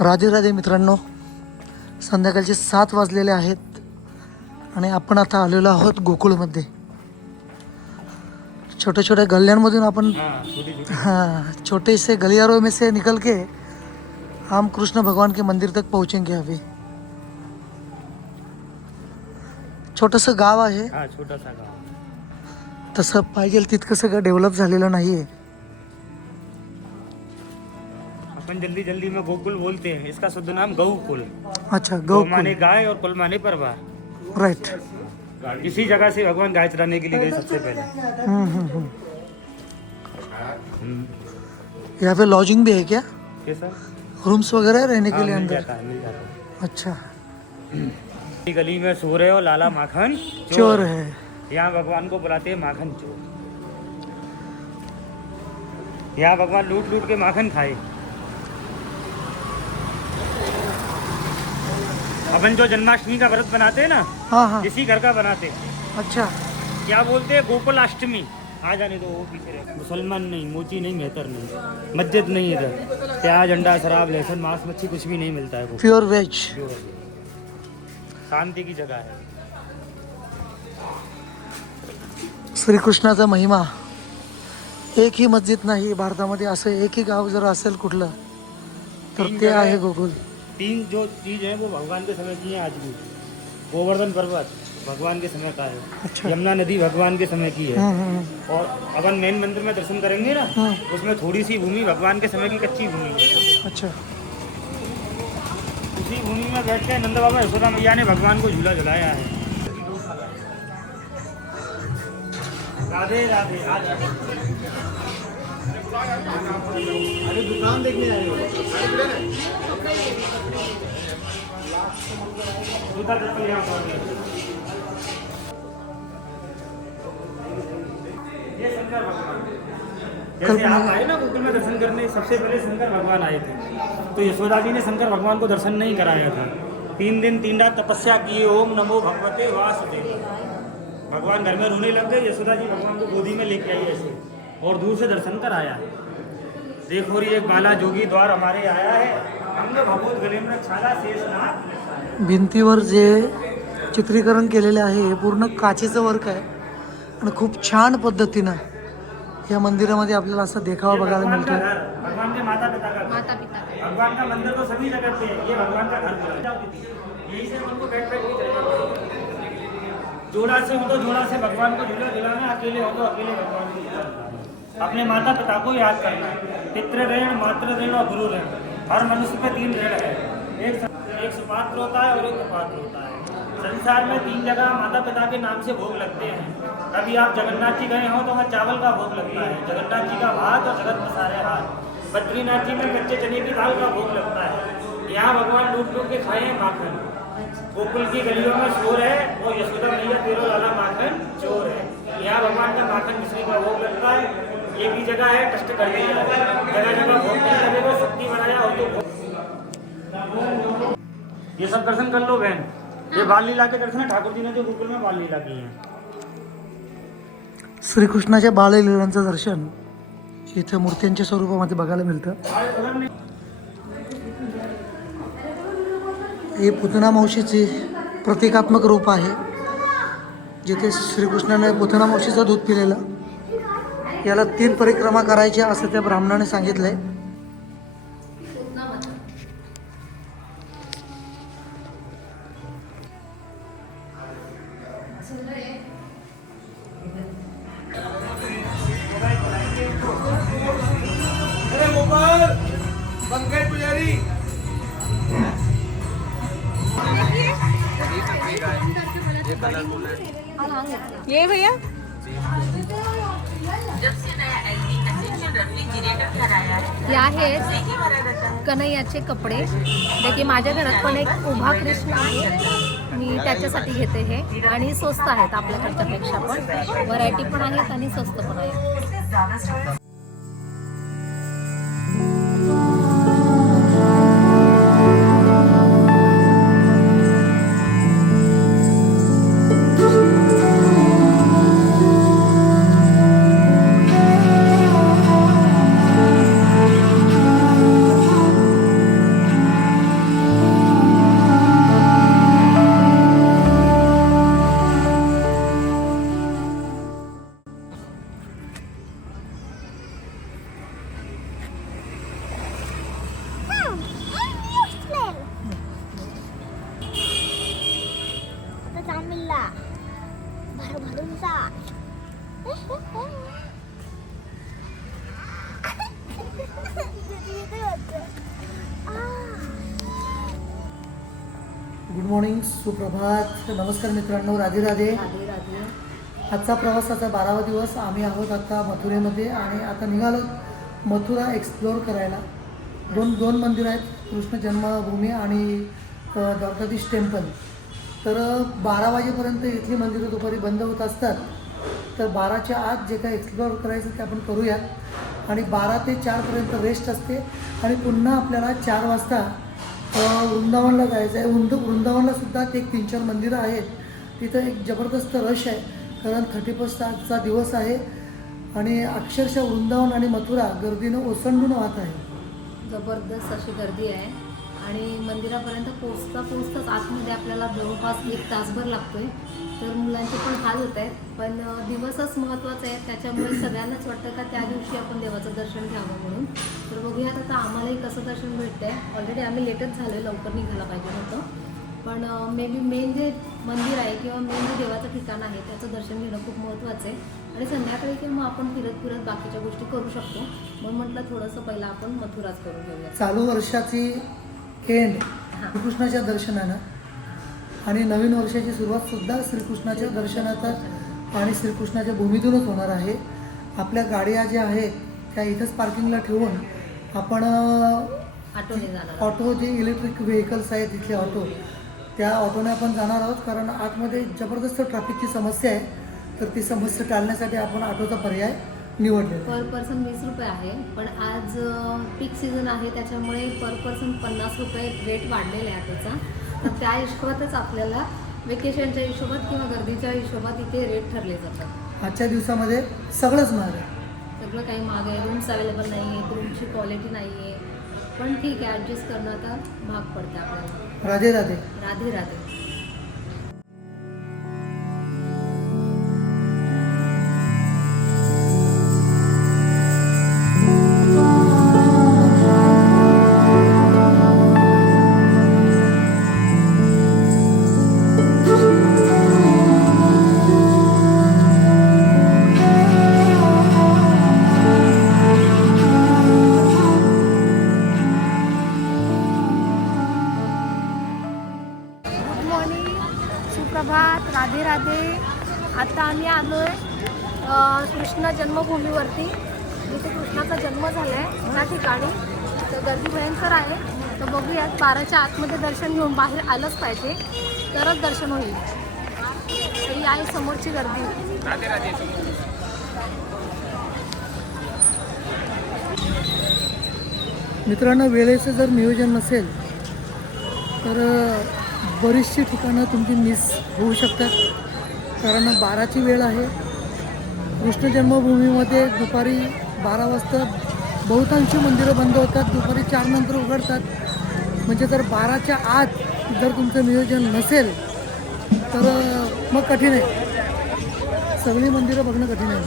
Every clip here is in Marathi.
राधे राधे मित्रांनो, संध्याकाळचे 7 वाजलेले आहेत आणि आपण आता आलेलो आहोत गोकुळमध्ये. छोटे छोटे गल्ल्यांमधून आपण छोटे से गलियारों में से निकल के हम कृष्ण भगवान के मंदिर तक पहुंचेंगे. अभी छोटंसं गाव आहे, छोटासा गाव. तसं पाहिजे तितकं सगळं डेव्हलप झालेलं नाही आहे. अपन जल्दी जल्दी में गोकुल बोलते हैं, इसका शुद्ध नाम गौकुल. अच्छा, गौ गोकुल. माने गाय और कुल माने परवार. राइट. इसी जगह से भगवान गाय चराने के लिए गए सबसे पहले. यहाँ पे लॉजिंग भी है क्या? कैसा? रूम्स वगैरह है रहने के लिए मिल अंदर? जाता है, मिल जाता है. अच्छा. गली में सो रहे हो लाला माखन चोर है. यहाँ भगवान को बुलाते हैं माखन चोर. यहाँ भगवान लूट लूट के माखन खाए. अपन जो जन्माष्टमी का व्रत बनाते हैं ना, हाँ हाँ. इसी घर का बनाते. अच्छा. क्या बोलते हैं? गोकुलाष्टमी. आ जाने दो, वो पीछे रहे. मुसलमान नहीं, मोची नहीं, मेहतर नहीं, मस्जिद नहीं इधर. प्याज अंडा शराब लहसुन मांस मच्छी कुछ भी नहीं मिलता है. Pure veg. शांति की जगह है. श्रीकृष्णाचा महिमा. एक ही मस्जिद नाही भारतामध्ये, असं एक ही गाव जर असेल कुठलं तर ते आहे गोकुल. 3 जो चीज है वो भगवान के समय की है आज भी. गोवर्धन पर्वत भगवान के समय का है. अच्छा. यमुना नदी भगवान के समय की है. हम्म. और अपन मेन मंदिर में दर्शन करेंगे ना, उसमें थोड़ी सी भूमि भगवान के समय की कच्ची भूमि है. अच्छा. उसी भूमि में बैठ के नंद बाबा यशोदा मैया ने भगवान को झूला झुलाया है. राधे राधे. अरे दुकान देखने आए हो? ये शंकर भगवान. जैसे आप आए ना गोकुल में दर्शन करने, सबसे पहले शंकर भगवान आए थे. तो यशोदा जी ने शंकर भगवान को दर्शन नहीं कराया था. 3 दिन 3 रात तपस्या की. ओम नमो भगवते वासुदेव. भगवान घर में रोने लग गए. यशोदा जी भगवान को गोदी में लेके आई ऐसे और दूर से दर्शन कराया. देखो रे एक बाला जोगी द्वार हमारे आया है. हमने भगवत गले में छाला शेषनाग. भिंतीवर जे चित्रीकरण केलेले आहे हे पूर्ण काचेचं वर्क आहे आणि खूप छान पद्धतीनं या मंदिरामध्ये आपल्याला असं देखावा बघायला मिळतो. भगवान के माता पिता का भगवान का मंदिर तो सभी जगह पे है. ये भगवान का घर है. यही से उनको बैठ बैठ के जोड़ा से हो तो जोड़ा से भगवान को झूला झुलाना, अकेले हो तो अकेले भगवान को झूला. अपने माता पिता को याद करना. पितृ ऋण, मातृ ऋण और गुरु ऋण. हर मनुष्य पे 3 ऋण है. एक सुपात्र होता है और एक कुपात्र होता है. संसार में 3 जगह माता पिता के नाम से भोग लगते हैं. कभी आप जगन्नाथ जी गए हो तो वहाँ चावल का भोग लगता है, जगन्नाथ जी का भात और जगत में सारे हाथ. बद्रीनाथ जी में कच्चे चने की दाल का भोग लगता है. यहाँ भगवान लूट लूट के खाए हैं माखन. गोकुल की गलियों में शोर है और यशोदा मैया तेरो लाला माखन चोर है. यहाँ भगवान का माखन मिश्री का भोग लगता है. एक ही जगह है, कष्ट कर दिया. जगह जगह भोग नहीं लगेगा. शक्ति बनाया हो तो ये सब दर्शन कर लो बहन. ये बाल लीला के दर्शन है. ठाकुर जी ने जो गोकुल में बाल लीला की है. श्रीकृष्णाच्या बाललीलांचं दर्शन इथे मूर्त्यांच्या स्वरूपामध्ये बघायला मिळतं. हे पुतना मावशीचे प्रतिकात्मक रूप आहे, जिथे श्रीकृष्णाने पुतना मावशीचं दूध पिलेलं. याला 3 परिक्रमा करायच्या असं त्या ब्राह्मणाने सांगितलंय. ये भैया हे आहेत कन्हैयाचे कपडे. जे की माझ्या घरात पण एक उभा कृष्ण आहे, मी त्याच्यासाठी घेते हे. आणि स्वस्त आहेत आपल्याकडच्यापेक्षा पण. व्हरायटी पण आहेत आणि स्वस्त पण आहेत. गुड मॉर्निंग, सुप्रभात, नमस्कार मित्रांनो, राधे राधे. राधे राधे. आजचा प्रवासाचा 12वा दिवस. आम्ही आहोत आता मथुरेमध्ये आणि आता निघालो मथुरा एक्सप्लोअर करायला. दोन मंदिरं आहेत, कृष्ण जन्मभूमी आणि द्वारकाधीश टेम्पल. तर 12 वाजेपर्यंत इथली मंदिरं दुपारी बंद होत असतात. तर 12च्या आत जे काही एक्सप्लोअर करायचं ते आपण करूयात आणि 12 ते 4पर्यंत रेस्ट असते आणि पुन्हा आपल्याला 4 वाजता वृंदावनला जायचं आहे. वृंदावनला सुद्धा ते 3-4 मंदिरं आहेत. तिथं एक जबरदस्त रश आहे, कारण 31चा दिवस आहे आणि अक्षरशः वृंदावन आणि मथुरा गर्दीनं ओसंडून वाहत आहे. जबरदस्त अशी गर्दी आहे आणि मंदिरापर्यंत पोचताच आतमध्ये आपल्याला जवळपास 1 तासभर लागतोय. तर मुलांचे पण हाल होत आहेत, पण दिवसच महत्त्वाचा आहे, त्याच्यामुळे सगळ्यांनाच वाटतं का त्या दिवशी आपण देवाचं दर्शन घ्यावं म्हणून. तर बघूयात आता आम्हालाही कसं दर्शन भेटतं आहे. ऑलरेडी आम्ही लेटच झालो आहे, लवकर निघायला पाहिजे होतं, पण मे बी मेन जे मंदिर आहे किंवा मेन जे देवाचं ठिकाण आहे त्याचं दर्शन घेणं खूप महत्त्वाचं आहे आणि संध्याकाळी किंवा आपण फिरत बाकीच्या गोष्टी करू शकतो. म्हणून म्हटलं थोडंसं पहिलं आपण मथुराच करून घेऊया. चालू वर्षाची एंड श्रीकृष्णाच्या दर्शनानं आणि नवीन वर्षाची सुरुवातसुद्धा श्रीकृष्णाच्या दर्शनातच आणि श्रीकृष्णाच्या भूमीतूनच होणार आहे. आपल्या गाड्या ज्या आहेत त्या इथंच पार्किंगला ठेवून आपण ऑटोने जाणार. ऑटो जे इलेक्ट्रिक व्हेकल्स आहेत इथले ऑटो, त्या ऑटोने आपण जाणार आहोत, कारण आतमध्ये जबरदस्त ट्रॅफिकची समस्या आहे. तर ती समस्या टाळण्यासाठी आपण ऑटोचा पर्याय निवडलेला. पर पर्सन 20 रुपये आहे, पण आज पीक सीझन आहे त्याच्यामुळे पर पर्सन 50 रुपये रेट वाढलेला आहे ऑटोचा. तर त्या हिशोबातच आपल्याला वेकेशनच्या हिशोबात किंवा गर्दीच्या हिशोबात इथे रेट ठरले जातात. आजच्या दिवसामध्ये सगळंच महाग आहे, सगळं काही महाग आहे. रूम्स अवेलेबल नाही आहेत, रूमची क्वालिटी नाही आहे, पण ठीक आहे, ॲडजस्ट करणं आता भाग पडतं आपल्याला. राधे राधे. राधे राधे. सुप्रभात, राधे राधे. आता आम्ही आलो आहे कृष्ण जन्मभूमीवरती, जिथे कृष्णाचा जन्म झाला आहे त्या ठिकाणी. तर गर्दी भयंकर आहे. तर बघूयात, 12च्या आतमध्ये दर्शन घेऊन बाहेर आलंच पाहिजे, तरच दर्शन होईल. ही आहे समोरची गर्दी. मित्रांनो, वेळेचं जर नियोजन नसेल तर बरीचशी ठिकाणं तुमची मिस होऊ शकतात, कारण 12ची वेळ आहे. कृष्ण जन्मभूमीमध्ये दुपारी 12 वाजता बहुतांशी मंदिरं बंद होतात, दुपारी 4 नंतर उघडतात. म्हणजे जर 12च्या आत जर तुमचं नियोजन नसेल तर मग कठीण आहे, सगळी मंदिरं बघणं कठीण आहे.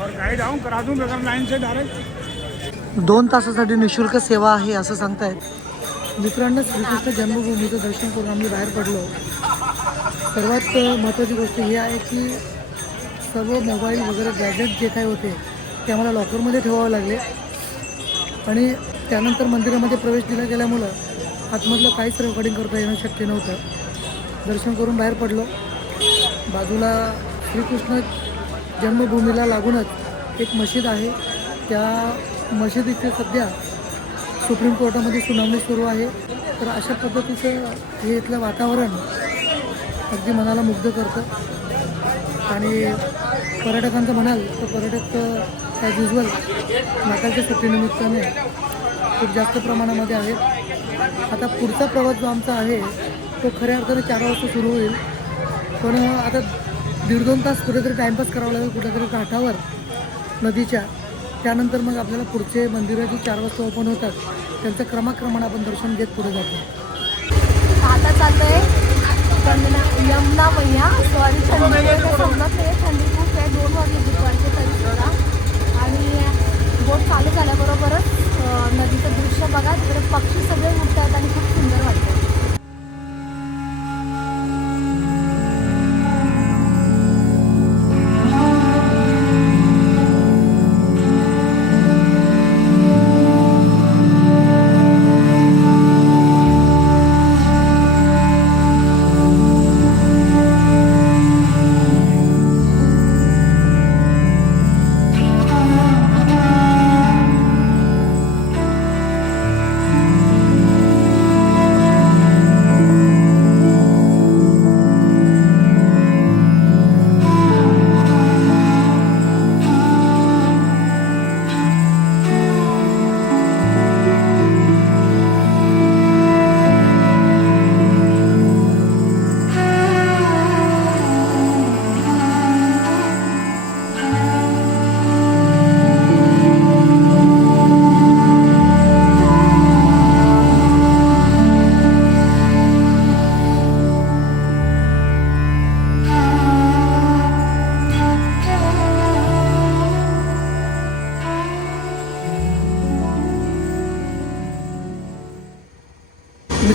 और गाइड आऊँ करा दूँ बगैर लाइन से डायरेक्ट. 2 तासासाठी निःशुल्क सेवा आहे असं सांगतायत. मित्रांनो, श्रीकृष्ण जन्मभूमीचं दर्शन करून आम्ही बाहेर पडलो. सर्वात महत्त्वाची गोष्ट ही आहे की सर्व मोबाईल वगैरे गॅजेट जे काय होते ते आम्हाला लॉकरमध्ये ठेवावे लागले आणि त्यानंतर मंदिरामध्ये प्रवेश दिला गेल्यामुळं आतमधलं काहीच रेकॉर्डिंग करता येणं शक्य नव्हतं. दर्शन करून बाहेर पडलो. बाजूला श्रीकृष्ण जन्मभूमीला लागूनच एक मशीद आहे. त्या मशिदीचे सध्या सुप्रीम कोर्टामध्ये सुनावणी सुरू आहे. तर अशा पद्धतीचं हे इथलं वातावरण अगदी मनाला मुग्ध करतं आणि पर्यटकांचं म्हणाल तर पर्यटक ॲज युजल नाताळच्या सुट्टीनिमित्ताने खूप जास्त प्रमाणामध्ये आहेत. आता पुढचा प्रवास जो आमचा आहे तो खऱ्या अर्थाने 4 वाजता सुरू होईल, पण आता 1.5-2 तास कुठेतरी टाईमपास करावा लागेल कुठेतरी घाटावर नदीच्या. त्यानंतर मग आपल्याला पुढचे मंदिरं जी 4 वाजता ओपन होतात त्यांचं क्रमाक्रमानं आपण दर्शन घेत पुढे जातो. आता चालतंय यमुना मैया. सॉरी, थंडी समजत नाही, थंडी खूप आहे. 2 वाजले दुपारचे तरी सुद्धा. आणि बोट चालू झाल्याबरोबरच नदीचं दृश्य बघा, तिकडे पक्षी सगळे उठतात आणि खूप सुंदर वाटतं.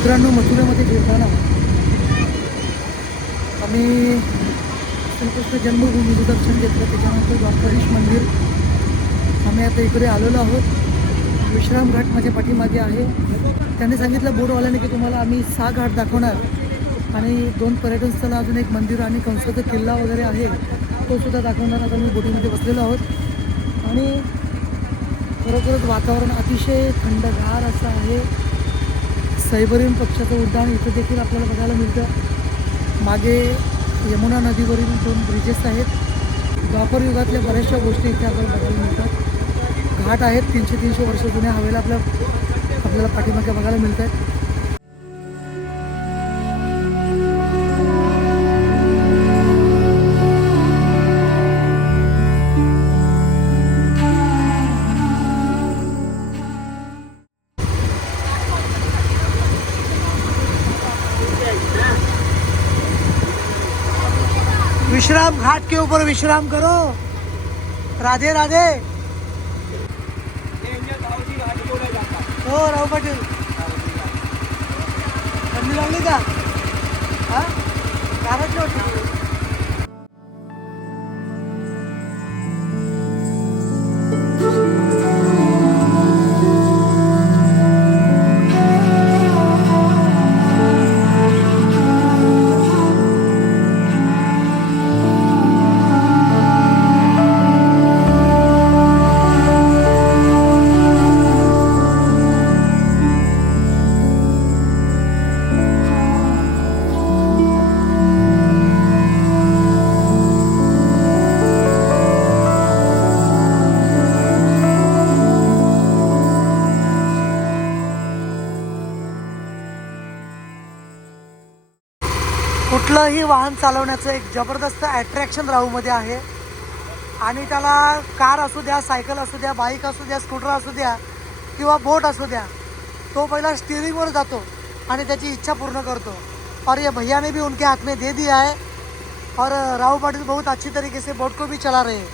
मित्रांनो, मथुरेमध्ये फिरताना आम्ही श्रीकृष्ण जन्मभूमीचं दर्शन घेतलं. त्याच्यानंतर द्वारकाधीश मंदिर. आम्ही आता इकडे आलेलो आहोत. विश्राम घाट माझ्या पाठीमागे आहे. त्यांनी सांगितलं बोटवाल्याने की तुम्हाला आम्ही 6 घाट दाखवणार आणि 2 पर्यटन स्थळं, अजून एक मंदिर आणि कंसाचा किल्ला वगैरे आहे तो सुद्धा दाखवणार. आता मी बोटीमध्ये बसलेलो आहोत आणि खरोखरच वातावरण अतिशय थंडगार असं आहे. सायबेरियन पक्ष्याचं उड्डाण इथं देखील आपल्याला बघायला मिळतं. मागे यमुना नदीवरील 2 ब्रिजेस आहेत. द्वापर युगातल्या बऱ्याचशा गोष्टी इथे आपल्याला बघायला मिळतात. घाट आहेत 300 वर्ष जुन्या हवेला आपल्याला पाठीमागे बघायला मिळत आहेत. विश्राम घाट के ऊपर विश्राम करो. राधे राधे. हो राव पाटील, थंडी लागली का? हा काराची होती. कुठलंही वाहन चालवण्याचं एक जबरदस्त अट्रॅक्शन राहूमध्ये आहे आणि त्याला कार असू द्या, सायकल असू द्या, बाईक असू द्या, स्कूटर असू द्या किंवा बोट असू द्या, तो पहिला स्टीयरिंगवर जातो आणि त्याची इच्छा पूर्ण करतो. और ये भैया ने भी उनके हाथ में दे दिया है और राव पाटिल बहुत अच्छी तरीके से बोट को भी चला रहे हैं.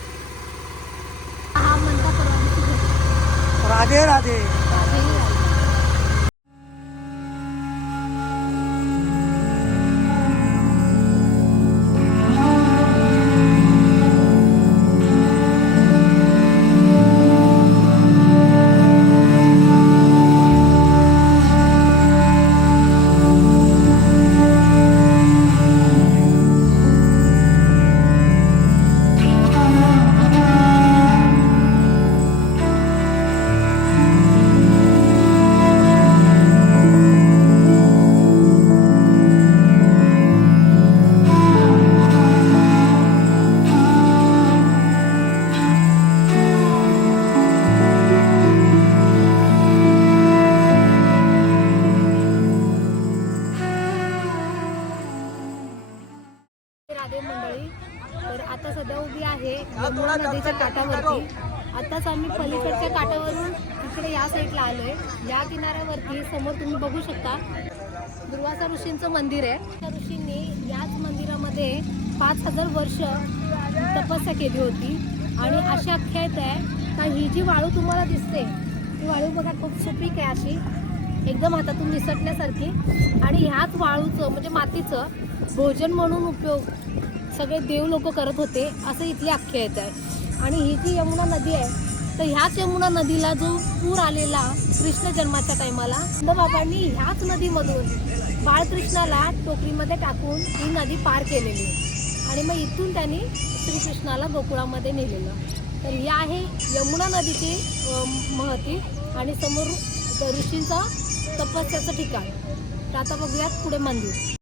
राधे राधे. राधे मंडळी, तर आता सध्या उभी आहे यमुना नदीच्या काठावरती. आताच आम्ही पलीकडच्या काठावरून इकडे या साईडला आलोय. या किनाऱ्यावरती समोर तुम्ही बघू शकता दुर्वासा ऋषींचं मंदिर आहे. त्या ऋषींनी याच मंदिरामध्ये 5000 वर्ष तपस्या केली होती आणि अशी आख्यायिका आहे का ही जी वाळू तुम्हाला दिसते ती वाळू बघा खूप सुपीक आहे, अशी एकदम हातातून निसटण्यासारखी. आणि ह्याच वाळूचं म्हणजे मातीचं भोजन म्हणून उपयोग सगळे देव लोक करत होते असं इथली आख्यायिका आहे. आणि ही जी यमुना नदी आहे तर ह्याच यमुना नदीला जो पूर आलेला कृष्ण जन्माच्या टायमाला बाबांनी ह्याच नदीमधून बाळकृष्णाला टोकरीमध्ये टाकून ही नदी पार केलेली आणि मग इथून त्यांनी श्रीकृष्णाला गोकुळामध्ये नेलेलं. तर ही आहे यमुना नदीची महती आणि समोर ऋषींचा तपस्याचं ठिकाण. तर आता बघूयात पुढे मंदिर.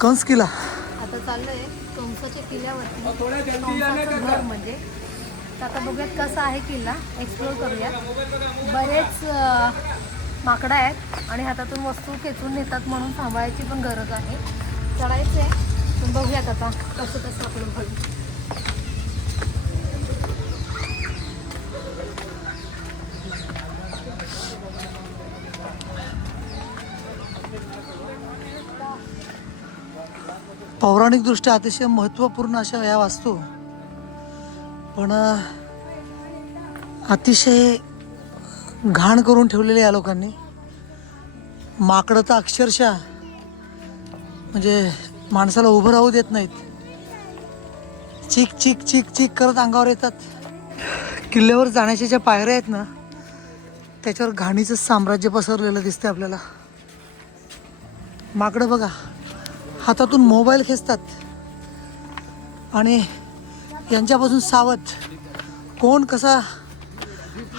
कंस किल्ला आता चाललोय कंसाच्या किल्ल्यावरती. कंसाचं घर म्हणजे. तर आता बघूयात कसा आहे किल्ला, एक्सप्लोर करूया. बरेच माकडं आहेत आणि हातातून वस्तू खेचून नेतात म्हणून सांभाळायची पण गरज आहे. चढायचं आहे पण बघूयात आता कसं कसं आपलं भलं. पौराणिकदृष्ट्या अतिशय महत्त्वपूर्ण अशा या वास्तू, पण अतिशय घाण करून ठेवलेले या लोकांनी. माकडं तर अक्षरशः म्हणजे माणसाला उभं राहू देत नाहीत. चीक चीक चीक चीक करत अंगावर येतात. किल्ल्यावर जाण्याच्या ज्या पायऱ्या आहेत ना, त्याच्यावर घाणीचं साम्राज्य पसरलेलं दिसतं आपल्याला. माकडं बघा, हातातून मोबाईल खेचतात आणि यांच्यापासून सावध कोण कसा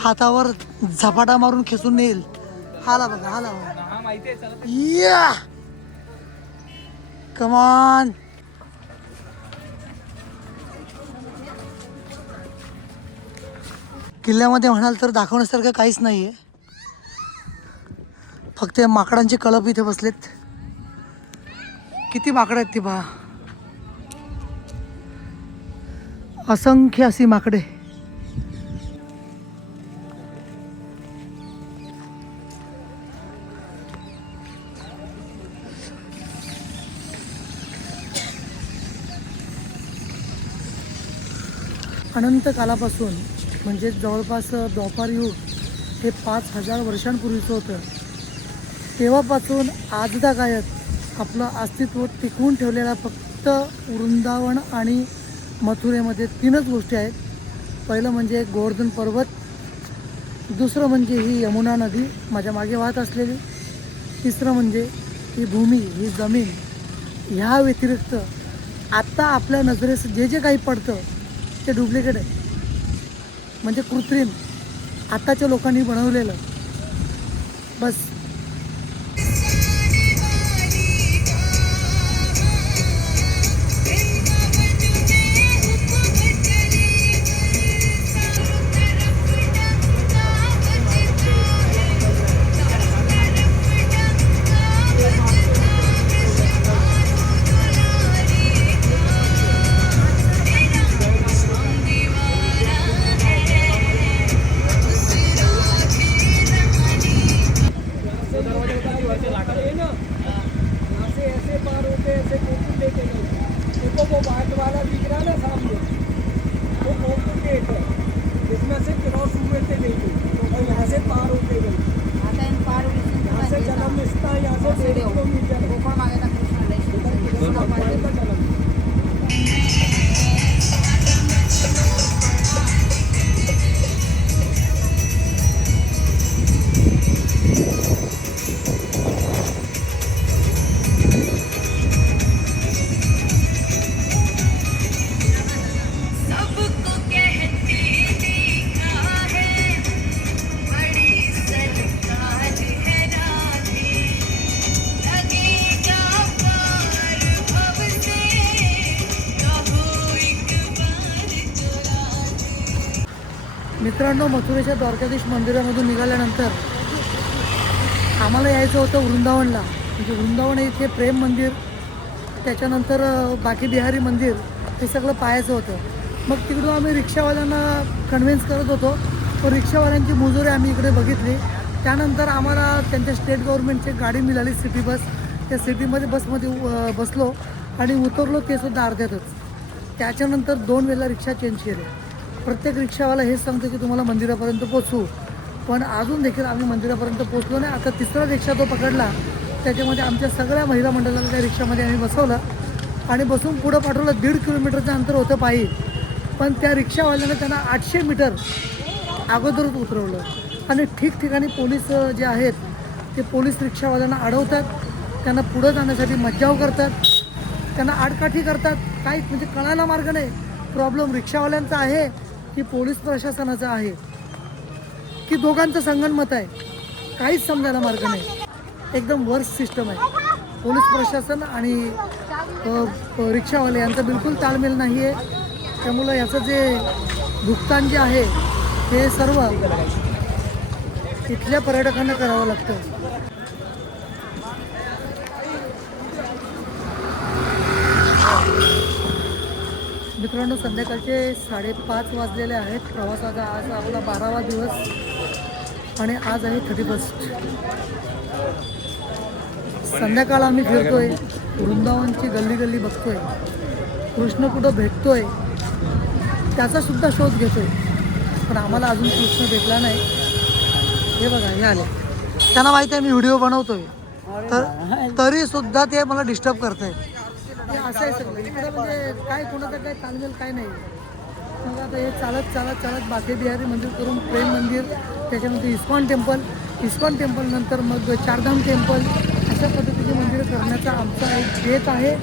हातावर झपाटा मारून खेचून नेईल. हाला बघा, हाला बघा. या कमान. किल्ल्यामध्ये म्हणाल तर दाखवण्यासारखं काहीच नाही आहे. फक्त माकडांचे कळप इथे बसलेत. किती माकडं आहेत ती पहा, असंख्य अशी माकडे. अनंत कालापासून म्हणजे जवळपास द्वापार युग हे 5000 वर्षांपूर्वीचं होतं. तेव्हापासून आजतागायत आपलं अस्तित्व टिकवून ठेवलेला फक्त वृंदावन आणि मथुरेमध्ये 3च गोष्टी आहेत. पहिलं म्हणजे गोवर्धन पर्वत, दुसरं म्हणजे ही यमुना नदी माझ्या मागे वाहत असलेली, तिसरं म्हणजे ही भूमी, ही जमीन. ह्या व्यतिरिक्त आत्ता आपल्या नजरेस जे जे काही पडतं ते डुप्लिकेट आहे, म्हणजे कृत्रिम, आत्ताच्या लोकांनी बनवलेलं. बस. मित्रांनो, मथुरेच्या द्वारकाधीश मंदिरामधून निघाल्यानंतर आम्हाला यायचं होतं वृंदावनला. म्हणजे वृंदावन इथे प्रेम मंदिर, त्याच्यानंतर बाकी बिहारी मंदिर, हे सगळं पाहायचं होतं. मग तिकडून आम्ही रिक्षावाल्यांना कन्व्हिन्स करत होतो, पण रिक्षावाल्यांची मुजोरी आम्ही इकडे बघितली. त्यानंतर आम्हाला त्यांच्या स्टेट गव्हर्नमेंटची गाडी मिळाली, सिटी बस. त्या सिटीमध्ये बसमध्ये बसलो आणि उतरलो, ते सुद्धा अर्ध्यातच. त्याच्यानंतर 2 वेळेला रिक्षा चेंज केले. प्रत्येक रिक्षावाला हेच सांगतो की तुम्हाला मंदिरापर्यंत पोचवू, पण अजून देखील आम्ही मंदिरापर्यंत पोचलो नाही. आता 3रा रिक्षा तो पकडला, त्याच्यामध्ये आमच्या सगळ्या महिला मंडळाला त्या रिक्षामध्ये आम्ही बसवलं आणि बसून पुढं पाठवलं. 1.5 किलोमीटरचं अंतर होतं पायी, पण त्या रिक्षावाल्यानं त्यांना 800 मीटर अगोदरच उतरवलं. आणि ठिकठिकाणी पोलीस जे आहेत ते पोलीस रिक्षावाल्यांना अडवतात, त्यांना पुढं जाण्यासाठी मज्जाव करतात, त्यांना आडकाठी करतात. काहीच म्हणजे कळायला मार्ग नाही. प्रॉब्लेम रिक्षावाल्यांचा आहे की पोलीस प्रशासनाचं आहे की दोघांचं संगनमत आहे, काहीच समजायला मार्ग नाही. एकदम वर्स्ट सिस्टम आहे. पोलीस प्रशासन आणि रिक्षावाले यांचा बिलकुल ताळमेळ नाही आहे. त्यामुळं याचं जे भुगतान जे आहे हे सर्व इथल्या पर्यटकांना करावं लागतं. मित्रांनो, संध्याकाळचे 5:30 वाजलेले आहेत. प्रवासाचा आज आपला 12वा दिवस आणि आज आहे 31st. संध्याकाळ आम्ही फिरतोय, वृंदावनची गल्ली गल्ली बघतोय, कृष्ण कुठं भेटतोय त्याचा सुद्धा शोध घेतोय, पण आम्हाला अजून कृष्ण भेटला नाही. हे बघा, हे आले. त्यांना माहिती आहे मी व्हिडिओ बनवतोय, तर तरी सुद्धा ते मला डिस्टर्ब करत आहे. असं आहे सगळं इकडे, म्हणजे काय कोणाचं काय तालमेल काय नाही. मग आता हे चालत चालत चालत बाके बिहारी मंदिर करून प्रेम मंदिर, त्याच्यानंतर इस्कॉन टेम्पल नंतर मग चारधाम टेम्पल, अशा पद्धतीची मंदिरं करण्याचा आमचा एक बेत आहे.